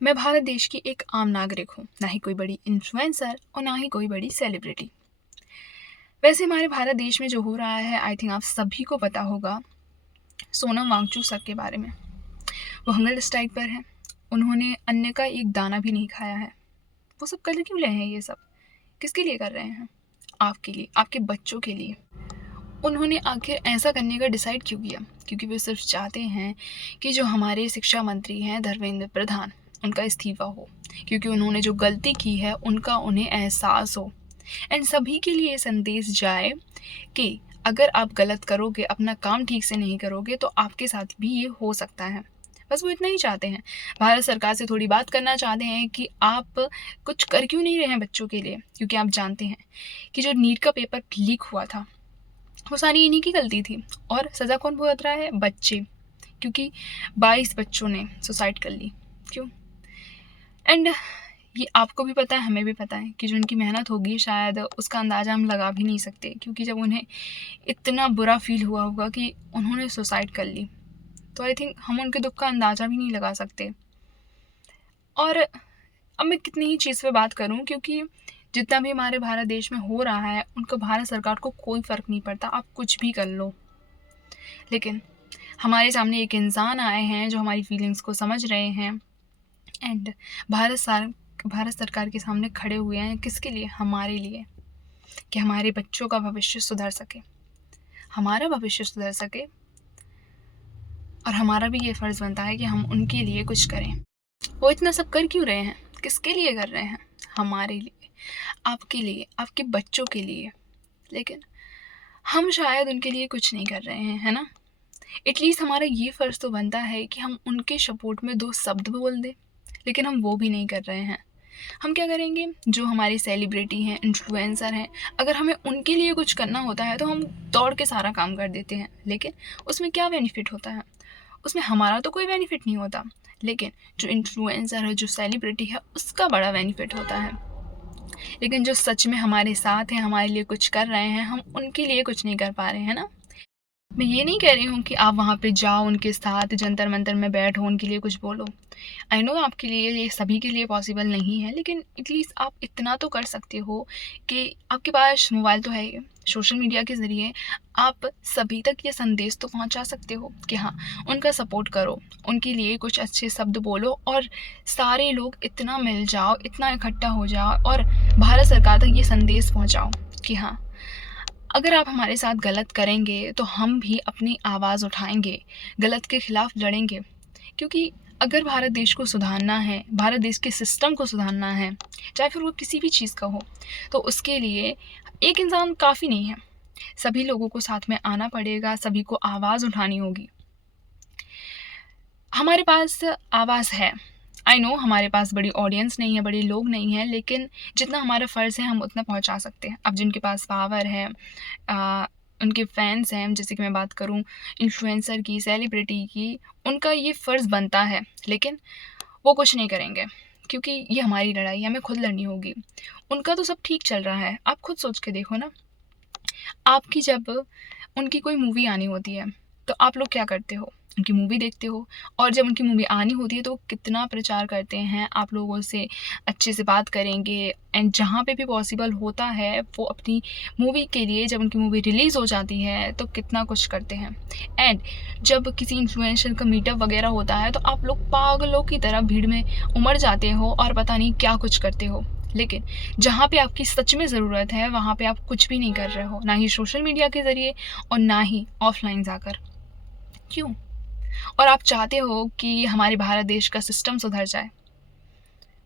मैं भारत देश की एक आम नागरिक हूँ, ना ही कोई बड़ी इन्फ्लुएंसर और ना ही कोई बड़ी सेलिब्रिटी। वैसे हमारे भारत देश में जो हो रहा है, आई थिंक आप सभी को पता होगा, सोनम वांगचुक सर के बारे में। वो हंगर स्ट्राइक पर हैं। उन्होंने अन्न का एक दाना भी नहीं खाया है। वो सब कर क्यों रहे हैं ये सब? किसके लिए कर रहे हैं? आपके लिए, आपके बच्चों के लिए। उन्होंने आखिर ऐसा करने का डिसाइड क्यों किया? क्योंकि वे सिर्फ चाहते हैं कि जो हमारे शिक्षा मंत्री हैं धर्मेंद्र प्रधान, उनका इस्तीफ़ा हो, क्योंकि उन्होंने जो गलती की है उनका उन्हें एहसास हो। एंड सभी के लिए ये संदेश जाए कि अगर आप गलत करोगे, अपना काम ठीक से नहीं करोगे, तो आपके साथ भी ये हो सकता है। बस वो इतना ही चाहते हैं। भारत सरकार से थोड़ी बात करना चाहते हैं कि आप कुछ कर क्यों नहीं रहे हैं बच्चों के लिए, क्योंकि आप जानते हैं कि जो नीट का पेपर लीक हुआ था, वो सारी इन्हीं की गलती थी। और सज़ा कौन भुगत रहा है? बच्चे। क्योंकि 22 बच्चों ने सुसाइड कर ली। क्यों? एंड ये आपको भी पता है, हमें भी पता है कि जो उनकी मेहनत होगी शायद उसका अंदाज़ा हम लगा भी नहीं सकते, क्योंकि जब उन्हें इतना बुरा फ़ील हुआ होगा कि उन्होंने सुसाइड कर ली, तो आई थिंक हम उनके दुःख का अंदाज़ा भी नहीं लगा सकते। और अब मैं कितनी ही चीज़ पे बात करूँ, क्योंकि जितना भी हमारे भारत देश में हो रहा है, उनको भारत सरकार को कोई फ़र्क नहीं पड़ता, आप कुछ भी कर लो। लेकिन हमारे सामने एक इंसान आए हैं जो हमारी फीलिंग्स को समझ रहे हैं। एंड भारत सरकार के सामने खड़े हुए हैं, किसके लिए? हमारे लिए, कि हमारे बच्चों का भविष्य सुधर सके, हमारा भविष्य सुधर सके। और हमारा भी ये फ़र्ज़ बनता है कि हम उनके लिए कुछ करें। वो इतना सब कर क्यों रहे हैं? किसके लिए कर रहे हैं? हमारे लिए, आपके लिए, आपके बच्चों के लिए। लेकिन हम शायद उनके लिए कुछ नहीं कर रहे हैं, है ना? एटलीस्ट हमारा ये फ़र्ज़ तो बनता है कि हम उनके सपोर्ट में 2 शब्द बोल दें, लेकिन हम वो भी नहीं कर रहे हैं। हम क्या करेंगे? जो हमारे सेलिब्रिटी हैं, इन्फ्लुएंसर हैं, अगर हमें उनके लिए कुछ करना होता है तो हम दौड़ के सारा काम कर देते हैं। लेकिन उसमें क्या बेनिफिट होता है? उसमें हमारा तो कोई बेनिफिट नहीं होता, लेकिन जो इन्फ्लुएंसर है, जो सेलिब्रिटी है, उसका बड़ा बेनिफिट होता है। लेकिन जो सच में हमारे साथ हैं, हमारे लिए कुछ कर रहे हैं, हम उनके लिए कुछ नहीं कर पा रहे हैं ना। मैं ये नहीं कह रही हूँ कि आप वहाँ पे जाओ, उनके साथ जंतर मंतर में बैठो, उनके लिए कुछ बोलो। आई नो आपके लिए ये सभी के लिए पॉसिबल नहीं है, लेकिन एटलीस्ट आप इतना तो कर सकते हो कि आपके पास मोबाइल तो है ही, सोशल मीडिया के ज़रिए आप सभी तक ये संदेश तो पहुँचा सकते हो कि हाँ, उनका सपोर्ट करो, उनके लिए कुछ अच्छे शब्द बोलो, और सारे लोग इतना मिल जाओ, इतना इकट्ठा हो जाओ और भारत सरकार तक ये संदेश पहुँचाओ कि हाँ, अगर आप हमारे साथ गलत करेंगे तो हम भी अपनी आवाज़ उठाएंगे, गलत के खिलाफ लड़ेंगे। क्योंकि अगर भारत देश को सुधारना है, भारत देश के सिस्टम को सुधारना है, चाहे फिर वो किसी भी चीज़ का हो, तो उसके लिए एक इंसान काफ़ी नहीं है। सभी लोगों को साथ में आना पड़ेगा, सभी को आवाज़ उठानी होगी। हमारे पास आवाज़ है, आई नो हमारे पास बड़ी ऑडियंस नहीं है, बड़े लोग नहीं हैं, लेकिन जितना हमारा फ़र्ज़ है हम उतना पहुंचा सकते हैं। अब जिनके पास पावर है, उनके फैंस हैं, जैसे कि मैं बात करूं इन्फ्लुएंसर की, सेलिब्रिटी की, उनका ये फ़र्ज़ बनता है, लेकिन वो कुछ नहीं करेंगे, क्योंकि ये हमारी लड़ाई है, हमें खुद लड़नी होगी। उनका तो सब ठीक चल रहा है, आप खुद सोच के देखो ना। आपकी जब उनकी कोई मूवी आनी होती है, तो आप लोग क्या करते हो? उनकी मूवी देखते हो। और जब उनकी मूवी आनी होती है तो वो कितना प्रचार करते हैं, आप लोगों से अच्छे से बात करेंगे। एंड जहाँ पे भी पॉसिबल होता है वो अपनी मूवी के लिए, जब उनकी मूवी रिलीज़ हो जाती है तो कितना कुछ करते हैं। एंड जब किसी इन्फ्लुएंसर का मीटअप वगैरह होता है तो आप लोग पागलों की तरह भीड़ में उमड़ जाते हो और पता नहीं क्या कुछ करते हो। लेकिन जहाँ पे आपकी सच में ज़रूरत है, वहाँ पे आप कुछ भी नहीं कर रहे हो, ना ही सोशल मीडिया के ज़रिए और ना ही ऑफ़लाइन जाकर। क्यों? और आप चाहते हो कि हमारे भारत देश का सिस्टम सुधर जाए।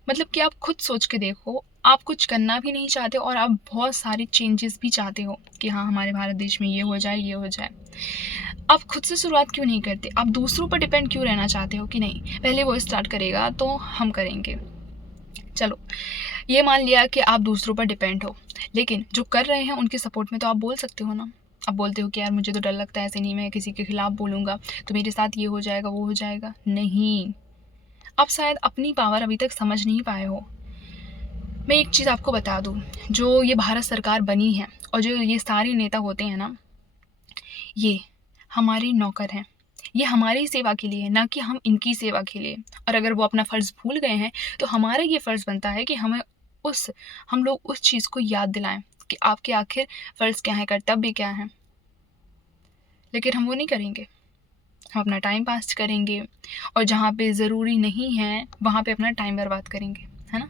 मतलब कि आप खुद सोच के देखो, आप कुछ करना भी नहीं चाहते और आप बहुत सारे चेंजेस भी चाहते हो कि हाँ, हमारे भारत देश में ये हो जाए, ये हो जाए। आप खुद से शुरुआत क्यों नहीं करते? आप दूसरों पर डिपेंड क्यों रहना चाहते हो कि नहीं, पहले वो स्टार्ट करेगा तो हम करेंगे। चलो, ये मान लिया कि आप दूसरों पर डिपेंड हो, लेकिन जो कर रहे हैं उनके सपोर्ट में तो आप बोल सकते हो ना। आप बोलते हो कि यार मुझे तो डर लगता है, ऐसे नहीं, मैं किसी के खिलाफ बोलूँगा तो मेरे साथ ये हो जाएगा, वो हो जाएगा। नहीं, आप शायद अपनी पावर अभी तक समझ नहीं पाए हो। मैं एक चीज़ आपको बता दूँ, जो ये भारत सरकार बनी है और जो ये सारे नेता होते हैं ना, ये हमारे नौकर हैं। ये हमारी सेवा के लिए है, ना कि हम इनकी सेवा के लिए। और अगर वो अपना फ़र्ज़ भूल गए हैं, तो हमारा ये फ़र्ज़ बनता है कि हम लोग उस चीज़ को याद दिलाएँ कि आपके आखिर फ़र्ज़ क्या है, कर्तव्य क्या है। लेकिन हम वो नहीं करेंगे। हम अपना टाइम पास करेंगे और जहाँ पे ज़रूरी नहीं है, वहाँ पे अपना टाइम बर्बाद करेंगे, है ना?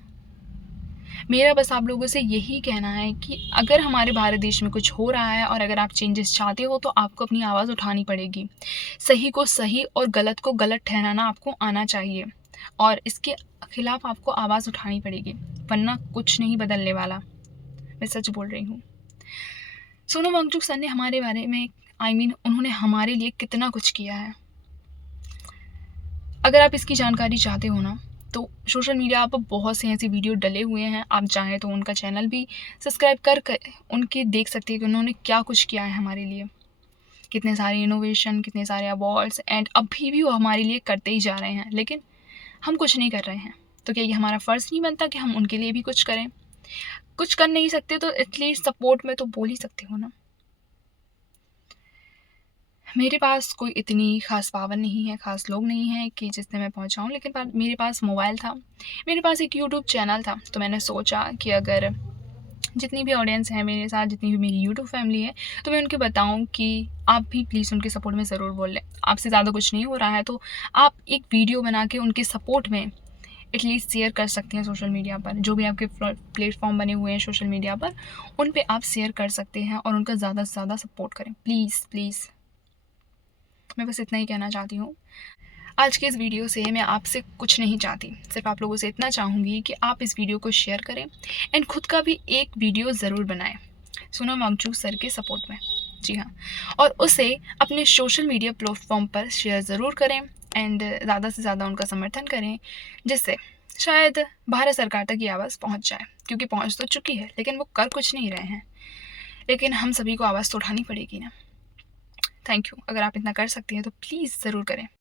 मेरा बस आप लोगों से यही कहना है कि अगर हमारे भारत देश में कुछ हो रहा है और अगर आप चेंजेस चाहते हो, तो आपको अपनी आवाज़ उठानी पड़ेगी। सही को सही और गलत को गलत ठहराना आपको आना चाहिए और इसके खिलाफ आपको आवाज़ उठानी पड़ेगी, वरना कुछ नहीं बदलने वाला। मैं सच बोल रही हूँ। सोनम वांगचुक सर ने हमारे बारे में उन्होंने हमारे लिए कितना कुछ किया है। अगर आप इसकी जानकारी चाहते हो ना, तो सोशल मीडिया पर बहुत से ऐसी वीडियो डले हुए हैं, आप चाहें तो उनका चैनल भी सब्सक्राइब कर उनके देख सकते हैं कि उन्होंने क्या कुछ किया है हमारे लिए। कितने सारे इनोवेशन, कितने सारे अवार्ड्स एंड अभी भी वो हमारे लिए करते ही जा रहे हैं, लेकिन हम कुछ नहीं कर रहे हैं। तो क्या ये हमारा फ़र्ज़ नहीं बनता कि हम उनके लिए भी कुछ करें? कुछ कर नहीं सकते तो एटलीस्ट सपोर्ट में तो बोल ही सकते हो ना। मेरे पास कोई इतनी ख़ास पावर नहीं है, ख़ास लोग नहीं हैं कि जिससे मैं पहुँचाऊँ, लेकिन मेरे पास मोबाइल था, मेरे पास एक यूट्यूब चैनल था, तो मैंने सोचा कि अगर जितनी भी ऑडियंस है मेरे साथ, जितनी भी मेरी यूट्यूब फैमिली है, तो मैं उनको बताऊँ कि आप भी प्लीज़ उनके सपोर्ट में ज़रूर बोल लें। आपसे ज़्यादा कुछ नहीं हो रहा है, तो आप एक वीडियो बना के उनके सपोर्ट में एटलीस्ट शेयर कर सकते हैं सोशल मीडिया पर। जो भी आपके प्लेटफ़ॉर्म बने हुए हैं सोशल मीडिया पर, उन पे आप शेयर कर सकते हैं और उनका ज़्यादा से ज़्यादा सपोर्ट करें। Please, please. मैं बस इतना ही कहना चाहती हूँ। आज के इस वीडियो से मैं आपसे कुछ नहीं चाहती, सिर्फ़ आप लोगों से इतना चाहूँगी कि आप इस वीडियो को शेयर करें एंड खुद का भी एक वीडियो ज़रूर बनाएँ, सोनम वांगचुक सर के सपोर्ट में। जी हाँ, और उसे अपने सोशल मीडिया प्लेटफ़ॉर्म पर शेयर ज़रूर करें एंड ज़्यादा से ज़्यादा उनका समर्थन करें, जिससे शायद भारत सरकार तक ये आवाज़ पहुँच जाए, क्योंकि पहुँच तो चुकी है, लेकिन वो कर कुछ नहीं रहे हैं। लेकिन हम सभी को आवाज़ तो उठानी पड़ेगी ना। Thank you. अगर आप इतना कर सकती हैं तो प्लीज़ ज़रूर करें।